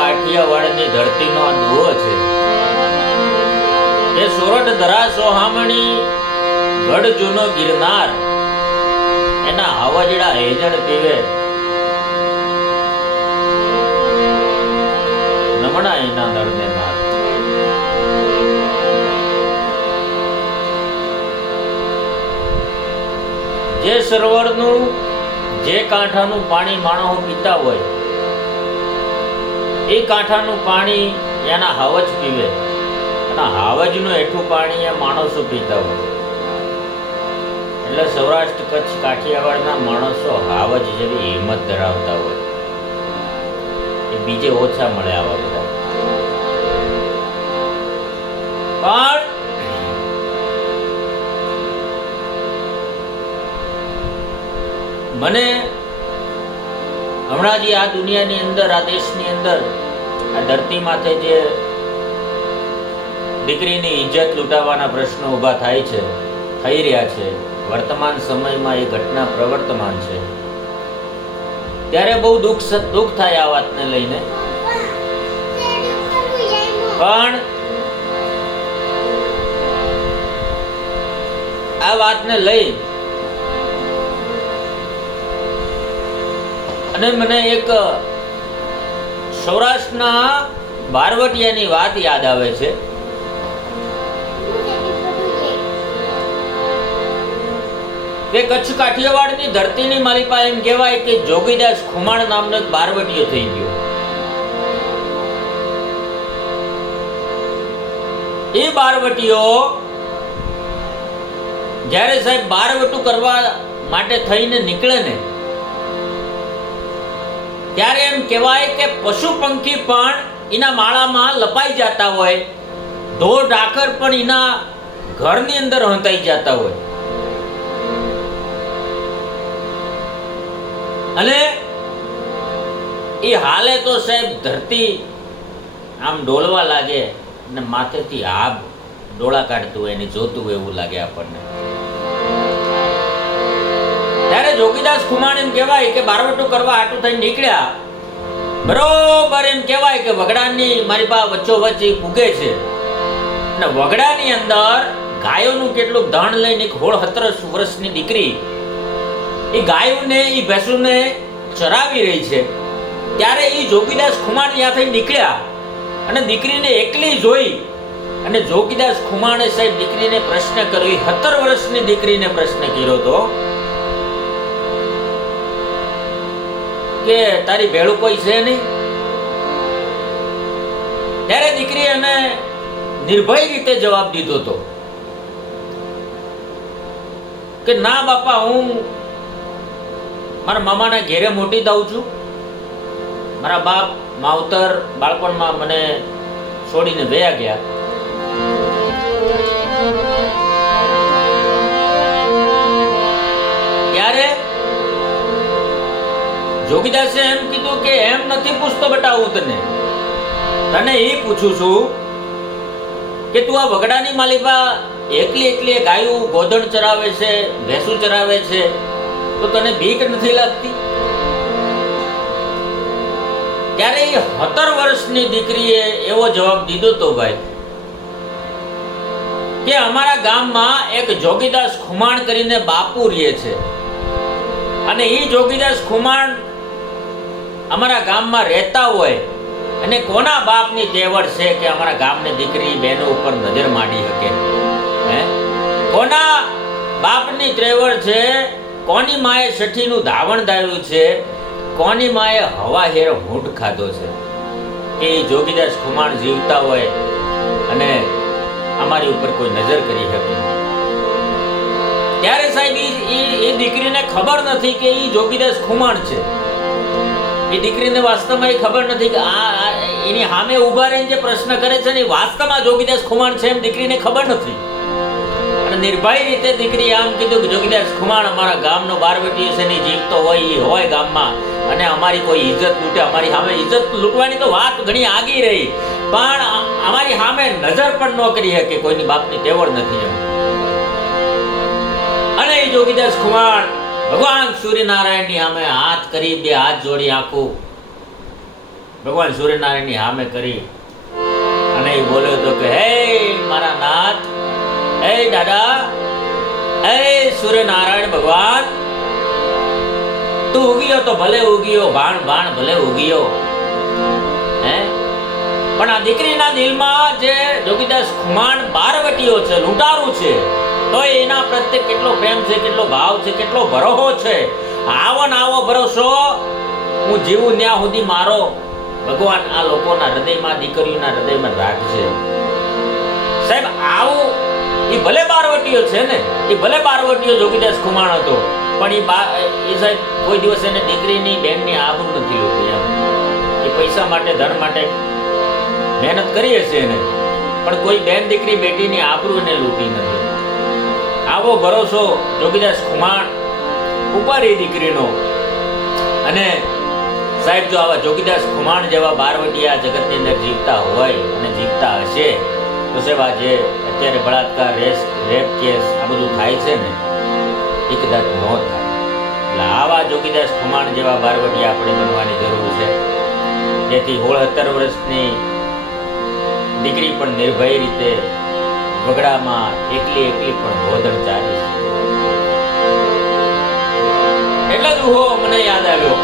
કાઠિયાવાડની ધરતીનો દુહો છે. એ સોરઠ ધરા સોહામણી ગઢ જૂનો ગિરનાર એના હાવજડા હેજણ પીવે નમણા એના નરને નાર. જે સરોવરનું જે કાંઠાનું પાણી માણસો પીતા હોય એ કાંઠાનું પાણી એના હાવજ પીવે અને હાવજનું હેઠું પાણી એ માણસો પીતા હોય. એટલે સૌરાષ્ટ્ર કચ્છ કાઠિયાવાડના માણસો હાવજ જેવી હિંમત ધરાવતા હોય. એ બીજે ઓછા મળે આવા બધા. પણ મને હમણાં જે આ દુનિયાની અંદર આ દેશની અંદર આ ધરતી માથે જે દીકરીની ઇજ્જત લૂંટાવાના પ્રશ્નો ઊભા થાય છે, થઈ રહ્યા છે, વર્તમાન સમયમાં એ ઘટના પ્રવર્તમાન છે, ત્યારે બહુ દુઃખ થાય આ વાતને લઈને. પણ આ વાતને લઈ અને મને એક સૌરાષ્ટ્રના બારવટિયાની વાત યાદ આવે છે. કે કચ્છ કાઠિયાવાડની ધરતીની માલિપા એમ કહેવાય કે જોગીદાસ ખુમાણ નામનો એક બારવટીયો થઈ ગયો. એ બારવટીયો જ્યારે સાહેબ બારવટું કરવા માટે થઈને નીકળે ને ત્યારે એમ કહેવાય કે પશુ પંખી પણ એના માળામાં લપાઈ જતા હોય, ઢોર ઢાકર પણ એના ઘરની અંદર હંતાઈ જતા હોય. અને એ હાલે તો સાહેબ ધરતી આમ ડોલવા લાગે અને માથેથી આબ ડોળા કાઢતું હોય, એને જોતું હોય એવું લાગે આપણને. ત્યારે જોગીદાસ ખુમાણ એમ કહેવાય કે બારવટું કરવા આટું થઈને નીકળ્યા. બરોબર એમ કહેવાય કે વગડાની મારી પાસે વચ્ચોવચ્ચ પૂગે છે અને વગડાની અંદર ગાયોનું કેટલું ધણ લઈને એક 17 વર્ષની દીકરી એ ગાયોને એ ભેંસોને ચરાવી રહી છે. ત્યારે એ જોગીદાસ ખુમાણ ત્યાંથી નીકળ્યા અને દીકરીને એકલી જોઈ અને જોગીદાસ ખુમાણે સાહેબ દીકરીને પ્રશ્ન કર્યો. 17 વર્ષની દીકરીને પ્રશ્ન કર્યો હતો કે તારી ભેળું કોઈ છે નહીં? ત્યારે દીકરી એને નિર્ભય રીતે જવાબ દીધો હતો કે ના બાપા, હું મારા મામાના ઘેરે મોટી થાઉં છું. મારા બાપ માવતર બાળપણમાં મને છોડીને વયા ગયા. ત્યારે જોગીદાસે એમ કીધું કે એમ નથી પૂછતો બેટા, હું તને એ પૂછું છું કે તું આ વગડાની માલિપા એકલી ગાયું ગોધણ ચરાવે છે, ભેંસું ચરાવે છે, તો તને બીક નથી લાગતી? ત્યારે એ 17 વર્ષની દીકરીએ એવો જવાબ દીધો તો ભાઈ કે અમારા ગામમાં એક જોગીદાસ ખુમાણ કરીને બાપુ રહે છે અને એ જોગીદાસ ખુમાણ અમારા ગામમાં રહેતા હોય અને કોના બાપની તેવડ છે કે અમારા ગામની દીકરી બહેનો ઉપર નજર માંડી શકે? કોના બાપની ત્રેવડ છે? કોની માએ સઠીનું ધાવણ ધાર્યું છે? કોની માએ હવા હેર હૂંઠ ખાધો છે? કે જોગીદાસ ખુમાણ જીવતા હોય અને અમારી ઉપર કોઈ નજર કરી શકે? ત્યારે સાહેબ એ દીકરીને ખબર નથી કે એ જોગીદાસ ખુમાણ છે. એ દીકરીને વાસ્તવમાં એ ખબર નથી કે આ એની સામે ઊભા રહીને જે પ્રશ્ન કરે છે ને એ વાસ્તવમાં જોગીદાસ ખુમાણ છે એમ દીકરીને ખબર નથી. નિર્ભય રીતે દીકરી આમ કીધું કે જોગીદાસ ખુમાણ અમારા ગામનો બારવટીયો છે ની જીવતો હોય એ હોય ગામમાં, અને અમારી કોઈ ઇજ્જત લૂંટે, અમારી સામે ઇજ્જત લૂંટવાની તો વાત ઘણી આગી રહી, પણ અમારી સામે નજર પણ ન કરી શકે, કોઈની બાપની તેવડ નથી એમ. અને એ જોગીદાસ ખુમાણ ભગવાન સૂર્યનારાયણની સામે હાથ કરી, બે હાથ જોડી આખું ભગવાન સૂર્યનારાયણની સામે કરી અને એ બોલ્યો તો કે હે મારા નાથ, હે દાદા, હે સૂર્યનારાયણ ભગવાન, તું ઉગીયો તો ભલે ઉગીયો, ભાણ ભાણ ભલે ઉગીયો, હે પણ આ દીકરીના દિલમાં જે જોગીદાસ ખુમાણ બારવટીયો છે, લૂંટારું છે, તો એના પ્રત્યે કેટલો પ્રેમ છે, કેટલો ભાવ છે, કેટલો ભરોસો છે. આવો ને આવો ભરોસો હું જીવું ત્યાં સુધી મારો ભગવાન આ લોકોના હૃદયમાં, દીકરીઓના હૃદયમાં રાખશે. સાહેબ આવું એ ભલે બારવટીયો છે ને, એ ભલે બારવટીયો જોગીદાસ ખુમાણ હતો, પણ એ સાહેબ કોઈ દિવસ એને દીકરીની બેનની આબરૂ નથી લૂંટી એમ. એ પૈસા માટે, ધન માટે મહેનત કરી હશે એને, પણ કોઈ બેન દીકરી બેટીની આબરૂ એને લૂંટી નથી. આવો ભરોસો જોગીદાસ ખુમાણ ઉપર એ દીકરીનો. અને સાહેબ જો આવા જોગીદાસ ખુમાણ જેવા બારવટીયા જગતની અંદર જીવતા હોય અને જીવતા હશે તો સાહેબ આ જે અત્યારે બળાત્કાર, રેપ કેસ આ બધું થાય છે ને એ કદાચ ન થાય. એટલે આવા જોગીદાસ ખુમાણ જેવા બારવટીયા આપણે બનવાની જરૂર છે, જેથી 16-17 વર્ષની દીકરી પણ નિર્ભય રીતે વગડામાં એકલી પણ ધોધણ ચાલી. એટલે જ મને યાદ આવ્યો